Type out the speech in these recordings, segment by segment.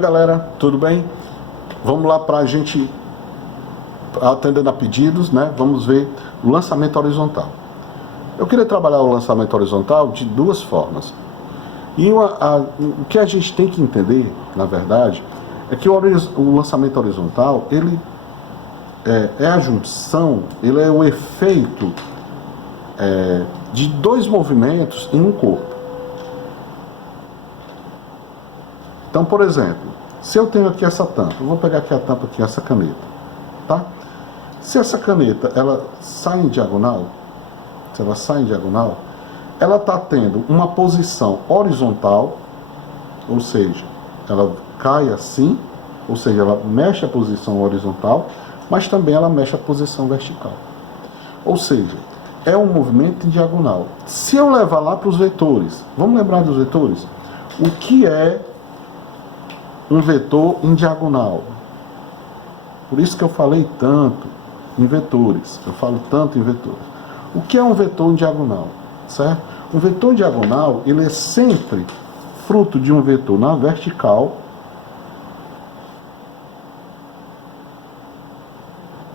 Oi galera, tudo bem? Vamos lá para a gente atendendo a pedidos, né? Vamos ver o lançamento horizontal. Eu queria trabalhar o lançamento horizontal de duas formas. E o que a gente tem que entender, na verdade, é que o lançamento horizontal, ele é a junção, ele é o efeito de dois movimentos em um corpo. Então, por exemplo, se eu tenho aqui essa tampa, eu vou pegar aqui a tampa, aqui, essa caneta, tá? Se essa caneta, ela sai em diagonal, se ela sai em diagonal, ela está tendo uma posição horizontal, ou seja, ela cai assim, ou seja, ela mexe a posição horizontal, mas também ela mexe a posição vertical. Ou seja, é um movimento em diagonal. Se eu levar lá para os vetores, vamos lembrar dos vetores? O que é um vetor em diagonal? Por isso que eu falei tanto em vetores, eu falo tanto em vetores. O que é um vetor em diagonal? Certo? Um vetor em diagonal, ele é sempre fruto de um vetor na vertical,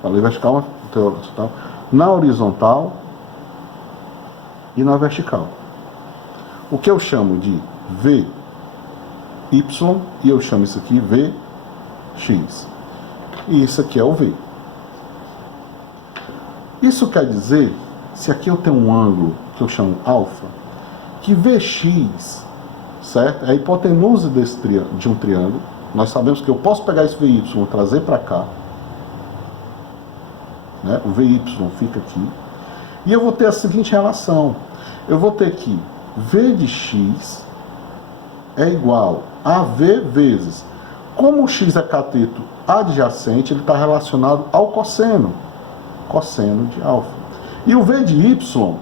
falei vertical, na horizontal e na vertical. O que eu chamo de V Y, e eu chamo isso aqui Vx. E isso aqui é o V. Isso quer dizer, se aqui eu tenho um ângulo que eu chamo alfa, que Vx, certo? É a hipotenusa de um triângulo. Nós sabemos que eu posso pegar esse Vy e trazer para cá, né? O Vy fica aqui. E eu vou ter a seguinte relação. Eu vou ter que V de x é igual a V vezes. Como o x é cateto adjacente, ele está relacionado ao cosseno de alfa. E o V de y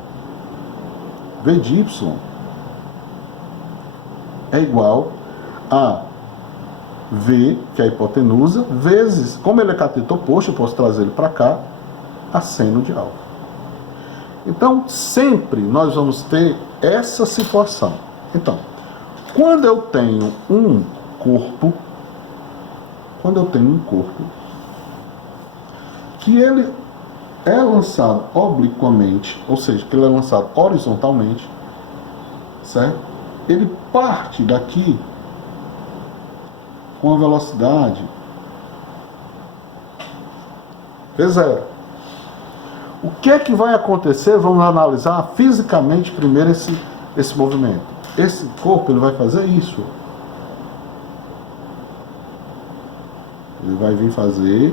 é igual a V, que é a hipotenusa, vezes, como ele é cateto oposto, eu posso trazer ele para cá, a seno de alfa. Então, sempre nós vamos ter essa situação. Então, quando eu tenho um corpo, que ele é lançado obliquamente, ou seja, que ele é lançado horizontalmente, certo? Ele parte daqui com a velocidade V0. O que é que vai acontecer? Vamos analisar fisicamente primeiro esse movimento. Esse corpo, ele vai fazer isso. Ele vai vir fazer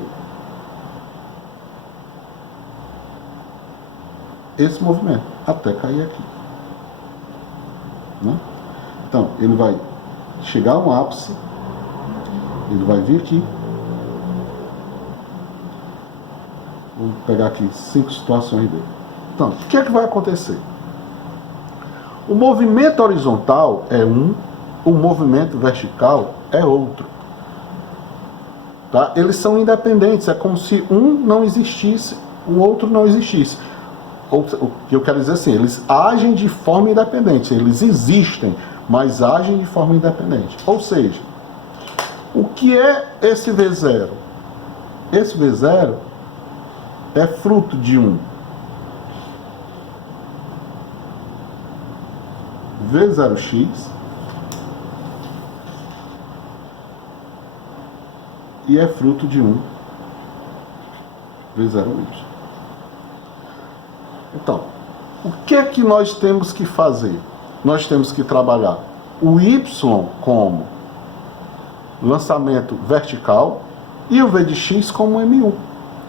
esse movimento até cair aqui, né? Então, ele vai chegar ao ápice, ele vai vir aqui. Vou pegar aqui 5 situações dele. Então, o que é que vai acontecer? O movimento horizontal é um, o movimento vertical é outro. Tá? Eles são independentes, é como se um não existisse, o outro não existisse. O que eu quero dizer assim, eles agem de forma independente, eles existem, mas agem de forma independente. Ou seja, o que é esse V0? Esse V0 é fruto de um V0x e é fruto de um V0y. Então, o que é que nós temos que fazer? Nós temos que trabalhar o y como lançamento vertical e o v de x como M1.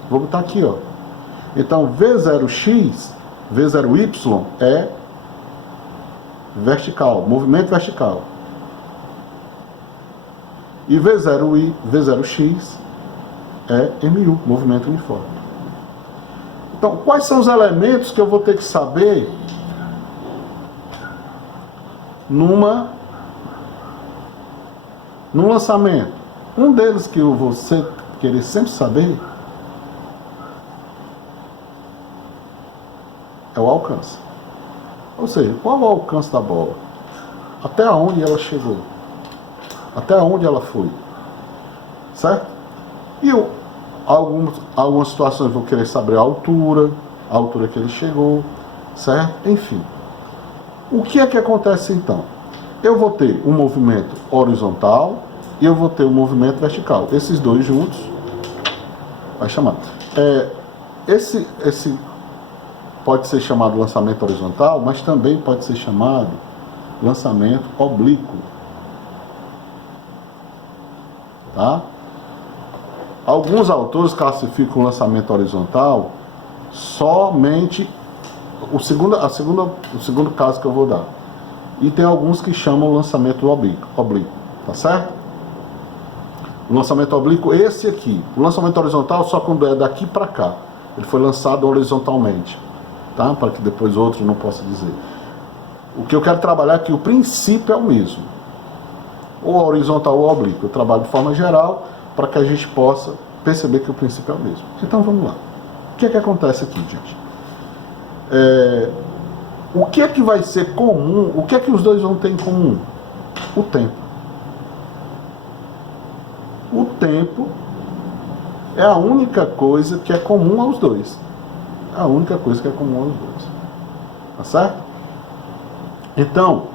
Vou botar aqui, ó. Então, V0x, V0y é vertical, movimento vertical. E V0x é M1, movimento uniforme. Então, quais são os elementos que eu vou ter que saber num lançamento? Um deles que eu vou querer sempre saber é o alcance. Ou seja, qual é o alcance da bola? Até onde ela chegou? Até onde ela foi? certo? E algumas situações eu vou querer saber a altura que ele chegou, certo? Enfim. O que é que acontece então? Eu vou ter um movimento horizontal e eu vou ter um movimento vertical. Esses dois juntos vai chamar. Esse pode ser chamado lançamento horizontal, mas também pode ser chamado lançamento oblíquo. Tá? Alguns autores classificam o lançamento horizontal somente o segundo caso que eu vou dar. E tem alguns que chamam o lançamento oblíquo, tá certo? O lançamento oblíquo, esse aqui. O lançamento horizontal só quando é daqui para cá. Ele foi lançado horizontalmente, tá? Para que depois outro não possa dizer. O que eu quero trabalhar aqui, o princípio é o mesmo. Ou horizontal ou oblíquo. Eu trabalho de forma geral para que a gente possa perceber que o princípio é o mesmo. Então vamos lá. O que é que acontece aqui, gente? O que é que vai ser comum? O que é que os dois vão ter em comum? O tempo. O tempo é a única coisa que é comum aos dois. É a única coisa que é comum aos dois. Tá certo? Então,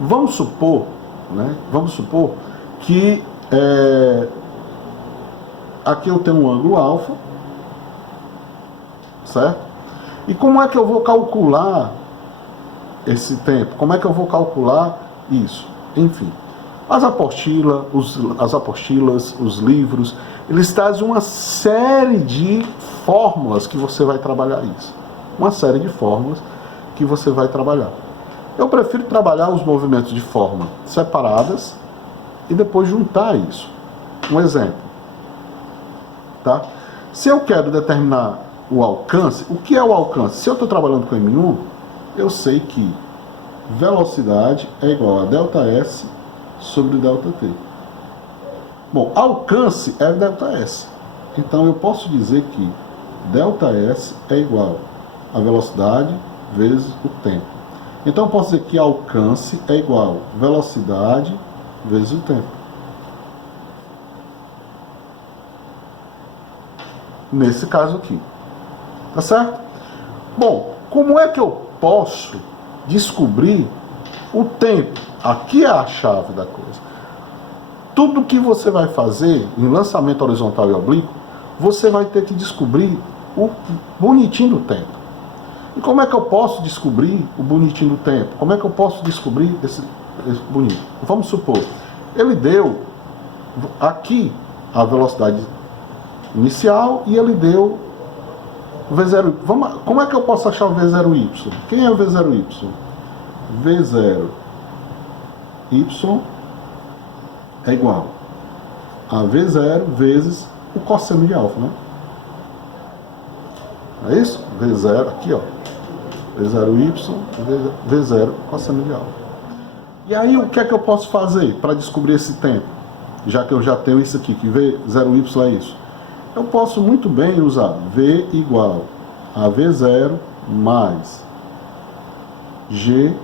vamos supor, né? Vamos supor que aqui eu tenho um ângulo alfa, certo? E como é que eu vou calcular esse tempo? Como é que eu vou calcular isso? Enfim, as apostilas, os livros, eles trazem uma série de fórmulas que você vai trabalhar isso. Uma série de fórmulas que você vai trabalhar. Eu prefiro trabalhar os movimentos de forma separadas e depois juntar isso. Um exemplo. Tá? Se eu quero determinar o alcance, o que é o alcance? Se eu estou trabalhando com M1, eu sei que velocidade é igual a ΔS sobre ΔT. Bom, alcance é ΔS. Então eu posso dizer que ΔS é igual a velocidade vezes o tempo. Então eu posso dizer que alcance é igual a velocidade vezes o tempo. Nesse caso aqui. Tá certo? Bom, como é que eu posso descobrir o tempo? Aqui é a chave da coisa. Tudo que você vai fazer em lançamento horizontal e oblíquo, você vai ter que descobrir o bonitinho do tempo. E como é que eu posso descobrir o bonitinho do tempo? Como é que eu posso descobrir esse bonito? Vamos supor, ele deu aqui a velocidade inicial e ele deu o V0. Como é que eu posso achar o V0Y? Quem é o V0Y? V0Y é igual a V0 vezes o cosseno de alfa, né? É isso? V0 aqui, ó. V0Y, V0 cosseno de alfa. E aí o que é que eu posso fazer para descobrir esse tempo? Já que eu já tenho isso aqui, que V0Y é isso. Eu posso muito bem usar V igual a V0 mais GT.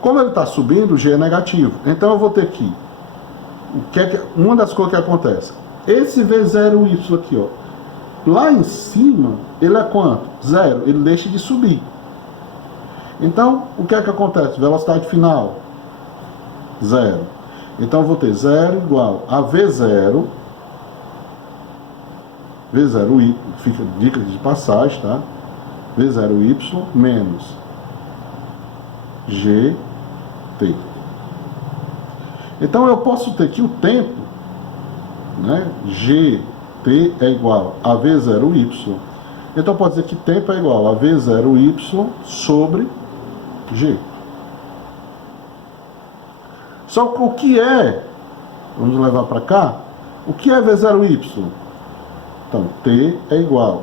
Como ele está subindo, o G é negativo. Então eu vou ter que... uma das coisas que acontece. Esse V0Y aqui, ó. Lá em cima, ele é quanto? 0. Ele deixa de subir. Então, o que é que acontece? Velocidade final, 0. Então, eu vou ter 0 igual a V0. V0Y, fica dica de passagem, tá? V0Y menos GT. Então, eu posso ter que o tempo, né? GT é igual a V0Y. Então, pode dizer que tempo é igual a V0Y sobre G. Só que o que é, vamos levar para cá, o que é V0Y? Então, T é igual,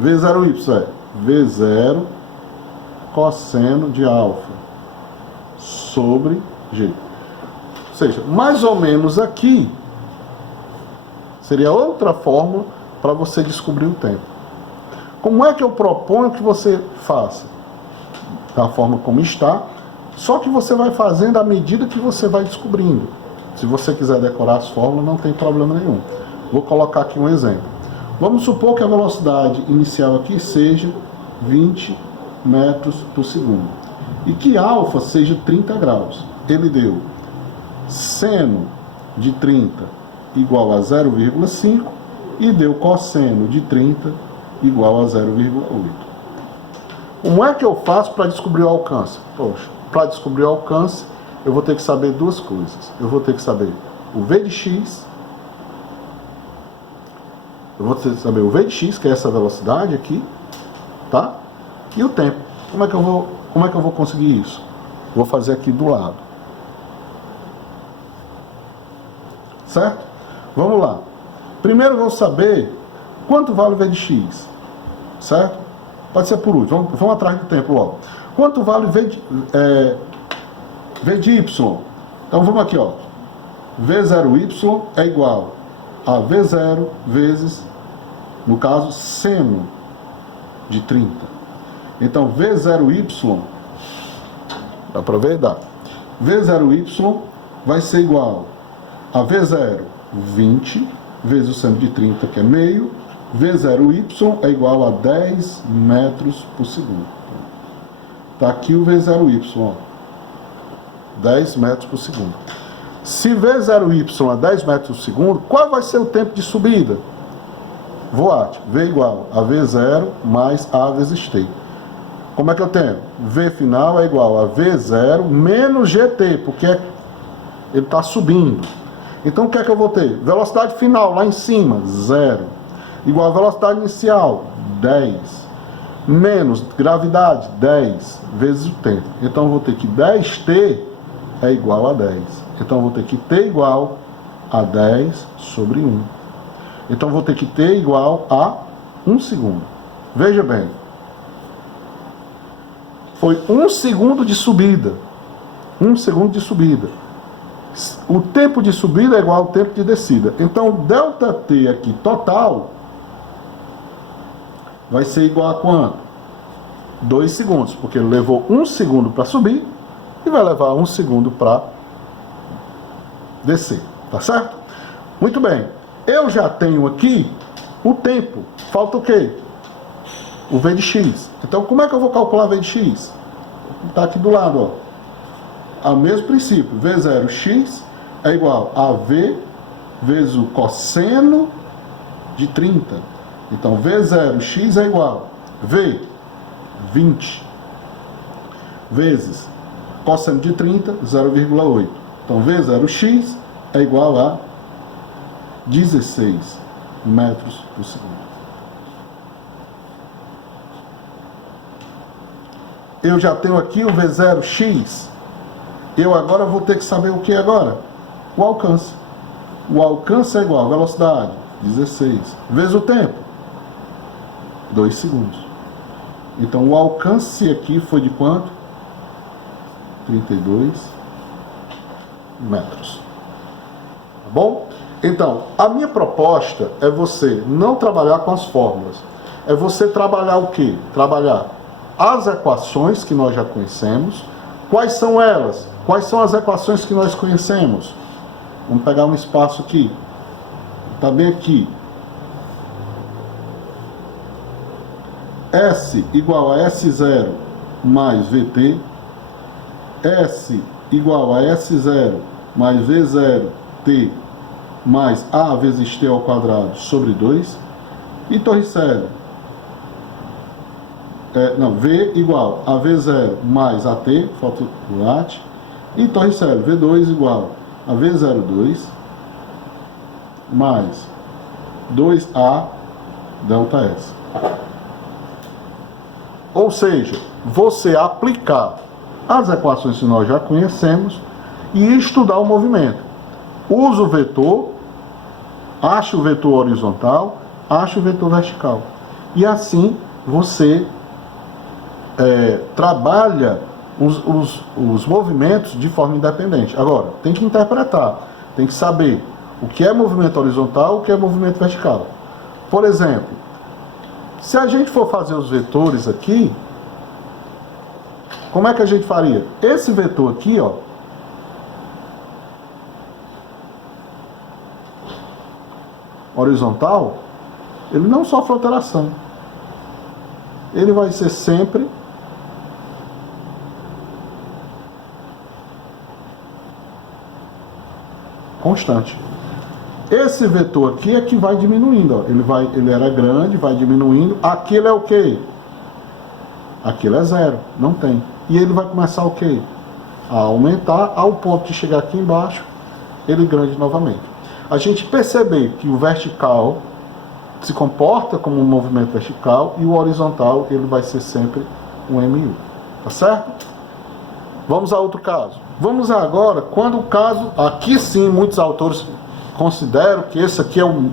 V0Y é V0 cosseno de alfa sobre G. Ou seja, mais ou menos aqui, seria outra fórmula para você descobrir o tempo. Como é que eu proponho que você faça? Da forma como está, só que você vai fazendo à medida que você vai descobrindo. Se você quiser decorar as fórmulas, não tem problema nenhum. Vou colocar aqui um exemplo. Vamos supor que a velocidade inicial aqui seja 20 metros por segundo. E que alfa seja 30 graus. Ele deu seno de 30 igual a 0,5 e deu cosseno de 30 igual a 0,8. Como é que eu faço para descobrir o alcance? Poxa, para descobrir o alcance, eu vou ter que saber duas coisas. Eu vou ter que saber o V de x, que é essa velocidade aqui, tá? E o tempo. Como é que eu vou conseguir isso? Vou fazer aqui do lado. Certo? Vamos lá. Primeiro eu vou saber quanto vale o V de x. Certo? Pode ser por último. Vamos atrás do tempo logo. Quanto vale V de y? Então vamos aqui, ó. V0y é igual a V0 vezes, no caso, seno de 30. Então V0y, dá para ver? Dá. V0y vai ser igual a V0, 20, vezes o seno de 30, que é meio. V0y é igual a 10 metros por segundo. Está aqui o V0y, ó. 10 metros por segundo. Se V0y é 10 metros por segundo, qual vai ser o tempo de subida? Volátil. V igual a V0 mais A vezes T. Como é que eu tenho? V final é igual a V0 menos GT, porque ele está subindo. Então o que é que eu vou ter? Velocidade final lá em cima, 0. Igual a velocidade inicial, 10. Menos gravidade, 10, vezes o tempo. Então eu vou ter que 10t é igual a 10. Então eu vou ter que t igual a 10 sobre 1. Então eu vou ter que t igual a 1 segundo. Veja bem. Foi 1 segundo de subida. 1 segundo de subida. O tempo de subida é igual ao tempo de descida. Então, ΔT aqui total vai ser igual a quanto? 2 segundos, porque ele levou 1 segundo para subir e vai levar 1 segundo para descer. Tá certo? Muito bem. Eu já tenho aqui o tempo. Falta o quê? O V de x. Então, como é que eu vou calcular V de x? Está aqui do lado, ó. Ao mesmo princípio, V0x é igual a V vezes o cosseno de 30. Então, V0x é igual a V, 20, vezes cosseno de 30, 0,8. Então, V0x é igual a 16 metros por segundo. Eu já tenho aqui o V0x. Eu agora vou ter que saber o que agora? O alcance. O alcance é igual a velocidade, 16, vezes o tempo, 2 segundos. Então o alcance aqui foi de quanto? 32 metros. Tá bom? Então, a minha proposta é você não trabalhar com as fórmulas. É você trabalhar o quê? Trabalhar as equações que nós já conhecemos. Quais são elas? Quais são as equações que nós conhecemos? Vamos pegar um espaço aqui. Está bem aqui. S igual a S0 mais VT. S igual a S0 mais V0T mais A vezes T ao quadrado sobre 2. E Torricelli. V igual a V0 mais AT, falta o lat. E Torricelli, V2 igual a V02 mais 2A delta S. Ou seja, você aplicar as equações que nós já conhecemos e estudar o movimento. Usa o vetor, acha o vetor horizontal, acha o vetor vertical. E assim você trabalha os movimentos de forma independente. Agora, tem que interpretar, tem que saber o que é movimento horizontal, o que é movimento vertical. Por exemplo, se a gente for fazer os vetores aqui, como é que a gente faria? Esse vetor aqui, ó, horizontal, ele não sofre alteração. Ele vai ser sempre constante. Esse vetor aqui é que vai diminuindo, ó. Ele era grande, vai diminuindo. Aquilo é o quê? Aquilo é zero, não tem. E ele vai começar o quê? A aumentar ao ponto de chegar aqui embaixo, ele grande novamente. A gente perceber que o vertical se comporta como um movimento vertical e o horizontal ele vai ser sempre um MU. Tá certo? Vamos a outro caso. Vamos agora, quando o caso, aqui sim muitos autores consideram que esse aqui é um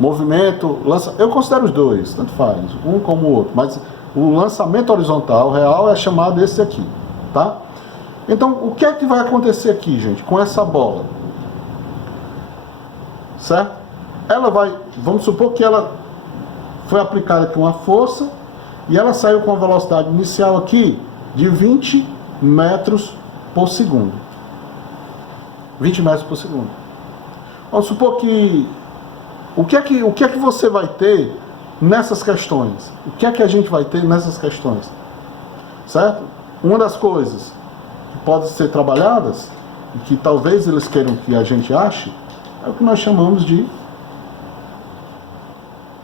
movimento, eu considero os dois, tanto faz, um como o outro, mas o lançamento horizontal real é chamado esse aqui, tá? Então, o que é que vai acontecer aqui, gente, com essa bola? Certo? Ela vai, vamos supor que ela foi aplicada aqui uma força e ela saiu com a velocidade inicial aqui de 20 metros por segundo. 20 metros por segundo. Vamos supor que o que é que você vai ter nessas questões? O que é que a gente vai ter nessas questões? Certo? Uma das coisas que podem ser trabalhadas, e que talvez eles queiram que a gente ache, é o que nós chamamos de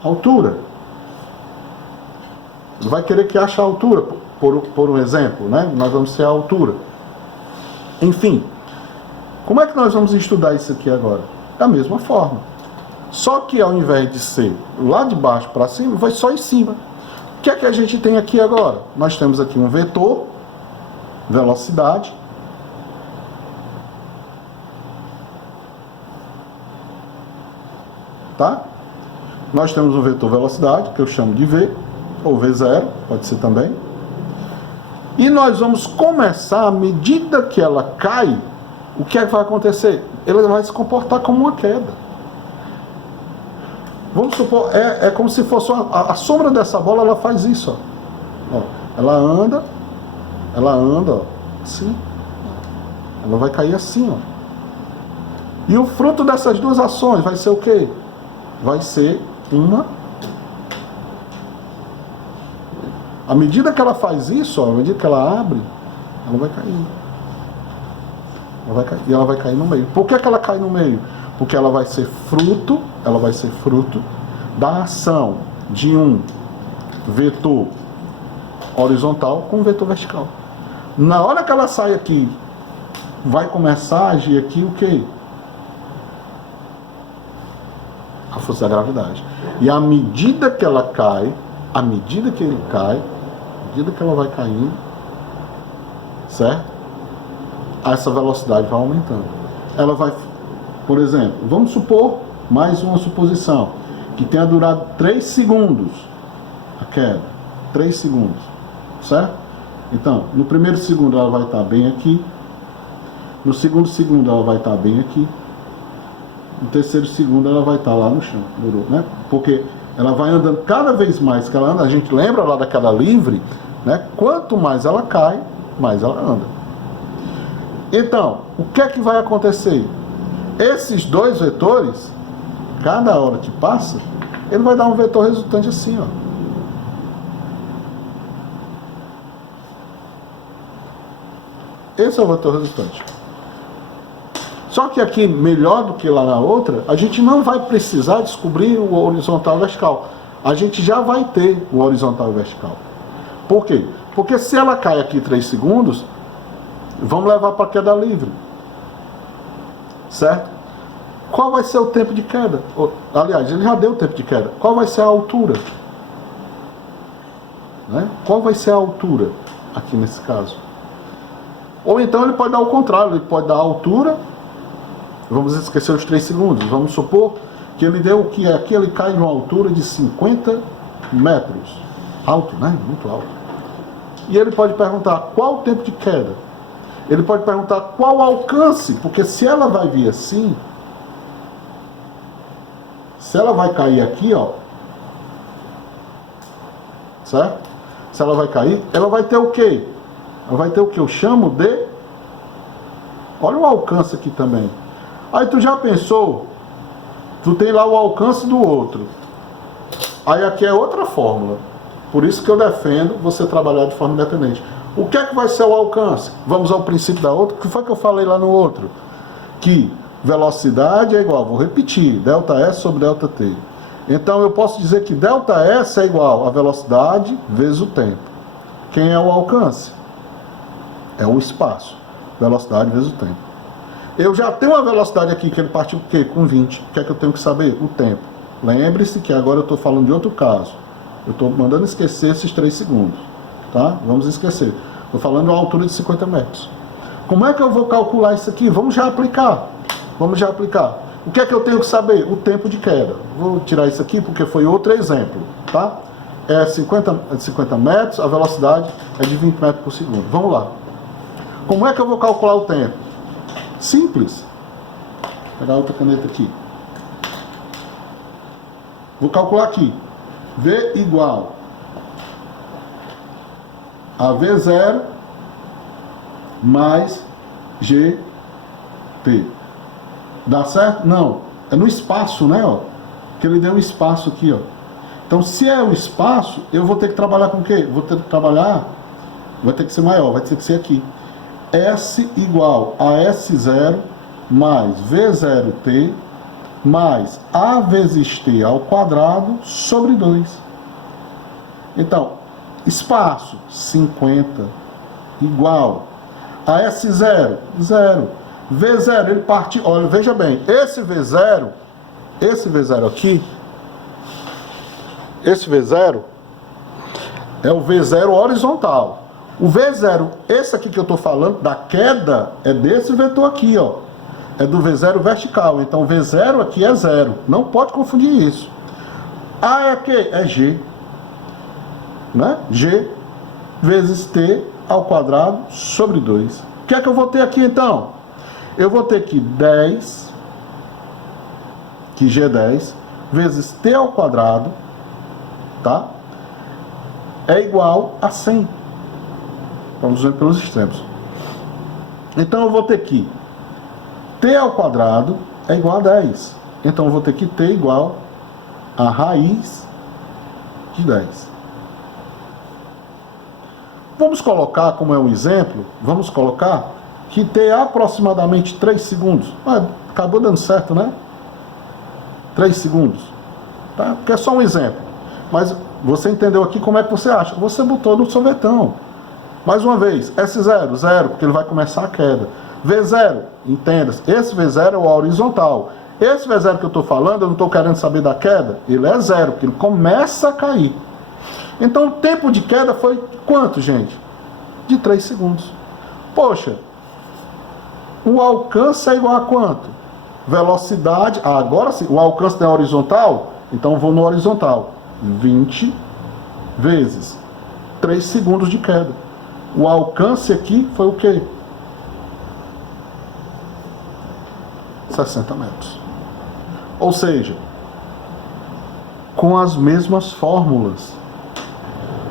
altura. Ele vai querer que ache a altura, por um exemplo, né? Nós vamos ter a altura. Enfim, como é que nós vamos estudar isso aqui agora? Da mesma forma. Só que ao invés de ser lá de baixo para cima, vai só em cima. O que é que a gente tem aqui agora? Nós temos aqui um vetor, velocidade, tá? Nós temos um vetor velocidade, que eu chamo de V, ou V0, pode ser também. E nós vamos começar, à medida que ela cai, o que é que vai acontecer? Ela vai se comportar como uma queda. Vamos supor, é como se fosse a sombra dessa bola, ela faz isso, ó. Ó, ela anda, ó, assim. Ela vai cair assim, ó. E o fruto dessas duas ações vai ser o quê? Vai ser uma... À medida que ela faz isso, ó, à medida que ela abre, ela vai caindo. E ela vai cair no meio. Por que ela cai no meio? Porque ela vai ser fruto da ação de um vetor horizontal com um vetor vertical. Na hora que ela sai aqui, vai começar a agir aqui o quê? A força da gravidade. E à medida que ela cai, à medida que ele cai, à medida que ela vai caindo, certo? Essa velocidade vai aumentando. Ela vai, por exemplo, vamos supor, mais uma suposição, que tenha durado 3 segundos a queda. 3 segundos, certo? Então, no primeiro segundo ela vai estar bem aqui, no segundo segundo ela vai estar bem aqui, no terceiro segundo ela vai estar lá no chão, né? Porque ela vai andando cada vez mais que ela anda, a gente lembra lá da queda livre, né? Quanto mais ela cai, mais ela anda. Então, o que é que vai acontecer? Esses dois vetores, cada hora que passa, ele vai dar um vetor resultante assim, ó. Esse é o vetor resultante. Só que aqui, melhor do que lá na outra, a gente não vai precisar descobrir o horizontal e vertical. A gente já vai ter o horizontal e vertical. Por quê? Porque se ela cai aqui 3 segundos, vamos levar para a queda livre. Certo? Qual vai ser o tempo de queda? Aliás, ele já deu o tempo de queda. Qual vai ser a altura? Né? Qual vai ser a altura aqui nesse caso? Ou então ele pode dar o contrário, ele pode dar a altura. Vamos esquecer os 3 segundos. Vamos supor que ele deu que aqui ele cai numa altura de 50 metros. Alto, né? Muito alto. E ele pode perguntar qual o tempo de queda. Ele pode perguntar qual o alcance, porque se ela vai vir assim, se ela vai cair aqui, ó, certo? Se ela vai cair, ela vai ter o quê? Ela vai ter o que eu chamo de... Olha o alcance aqui também. Aí tu já pensou Tu tem lá o alcance do outro. Aí aqui é outra fórmula. Por isso que eu defendo você trabalhar de forma independente. O que é que vai ser o alcance? Vamos ao princípio da outra. O que foi que eu falei lá no outro? Que velocidade é igual, vou repetir, ΔS sobre ΔT. Então eu posso dizer que ΔS é igual a velocidade vezes o tempo. Quem é o alcance? É o espaço. Velocidade vezes o tempo. Eu já tenho uma velocidade aqui que ele partiu o quê? Com 20. O que é que eu tenho que saber? O tempo. Lembre-se que agora eu estou falando de outro caso. Eu estou mandando esquecer esses 3 segundos. Tá? Vamos esquecer. Estou falando de uma altura de 50 metros. Como é que eu vou calcular isso aqui? Vamos já aplicar. Vamos já aplicar. O que é que eu tenho que saber? O tempo de queda. Vou tirar isso aqui porque foi outro exemplo. Tá? É 50 metros, a velocidade é de 20 metros por segundo. Vamos lá. Como é que eu vou calcular o tempo? Simples. Vou pegar outra caneta aqui. Vou calcular aqui. V igual a V0 mais GT. Dá certo? Não. É no espaço, né? Ó, que ele deu um espaço aqui, ó. Então, se é o espaço, eu vou ter que trabalhar com o quê? Vou ter que trabalhar, vai ter que ser maior, vai ter que ser aqui. S igual a S0 mais V0T mais A vezes T ao quadrado sobre 2. Então, espaço 50 igual a S0, 0. V0, ele parte, olha, veja bem, esse V0 aqui, esse V0 é o V0 horizontal. O V0, esse aqui que eu estou falando, da queda, é desse vetor aqui, ó. É do V0 vertical. Então, V0 aqui é 0. Não pode confundir isso. A é o quê? É G. Né? G vezes T ao quadrado sobre 2. O que é que eu vou ter aqui, então? Eu vou ter que 10, que G10, vezes T ao quadrado, tá? É igual a 100. Vamos ver pelos extremos. Então eu vou ter que T ao quadrado é igual a 10. Então eu vou ter que T igual a raiz de 10. Vamos colocar, como é um exemplo, vamos colocar que T é aproximadamente 3 segundos. Ah, acabou dando certo, né? 3 segundos. Tá? Porque é só um exemplo. Mas você entendeu aqui como é que você acha. Você botou no sorvetão. Mais uma vez, S0, 0, porque ele vai começar a queda. V0, entenda, esse V0 é o horizontal. Esse V0 que eu estou falando, eu não estou querendo saber da queda, ele é 0, porque ele começa a cair. Então o tempo de queda foi quanto, gente? De 3 segundos. Poxa, o alcance é igual a quanto? Velocidade, agora sim, o alcance é horizontal, então eu vou no horizontal. 20 vezes 3 segundos de queda. O alcance aqui foi o quê? 60 metros. Ou seja, com as mesmas fórmulas,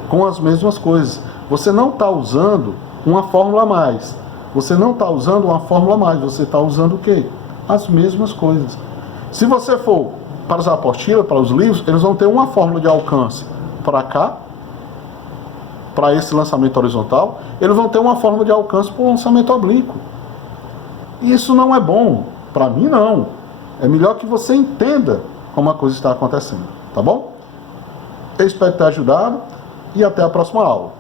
com as mesmas coisas. Você não está usando uma fórmula a mais. Você não está usando uma fórmula a mais. Você está usando o quê? As mesmas coisas. Se você for para as apostilas, para os livros, eles vão ter uma fórmula de alcance para cá, para esse lançamento horizontal, eles vão ter uma fórmula de alcance para o lançamento oblíquo. Isso não é bom. Para mim, não. É melhor que você entenda como a coisa está acontecendo. Tá bom? Eu espero ter ajudado e até a próxima aula.